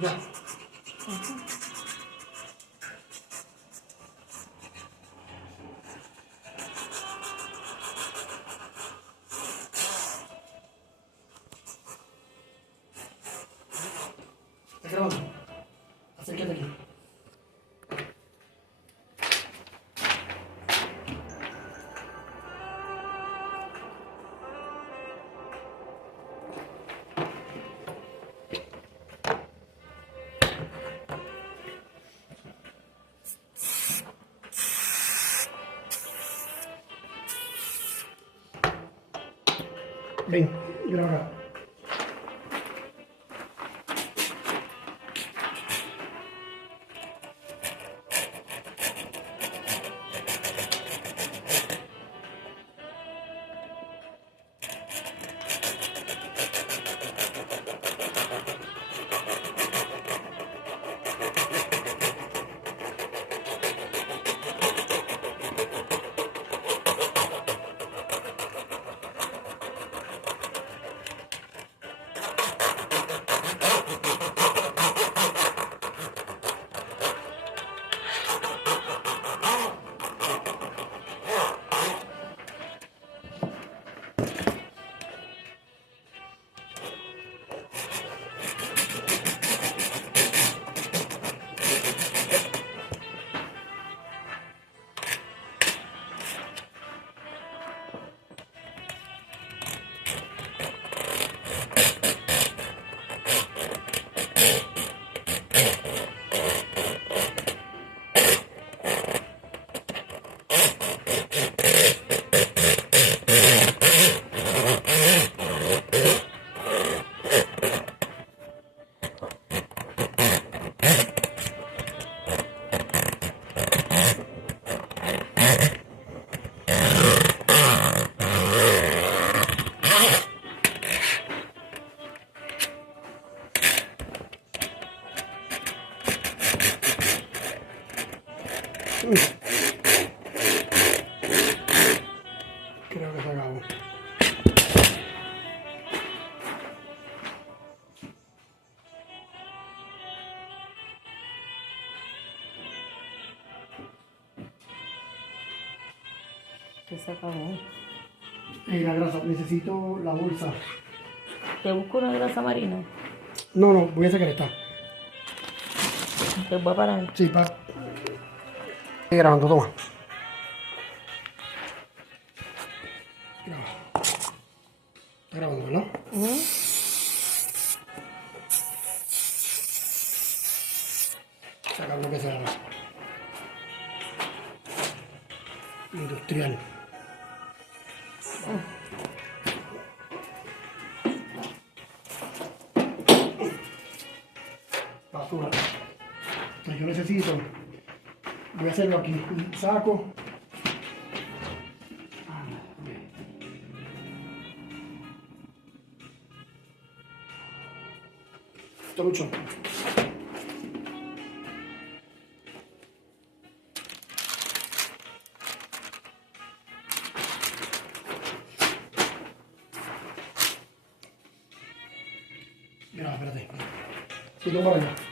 Ya. ¿Estás grabando? Acércate aquí. Ven, graba acá. Creo que se acabó. ¿Qué se acabó? La grasa, necesito la bolsa. ¿Te busco una grasa marina? No, voy a sacar esta. Te voy a parar. Sí, pa. Estoy grabando, toma. Graba. Está grabando, ¿verdad? Sacar lo que sea. Industrial. Basura. Pues yo necesito. Voy a hacerlo aquí. Un saco. Esto mucho. Mira, espérate. Sí, toma para allá.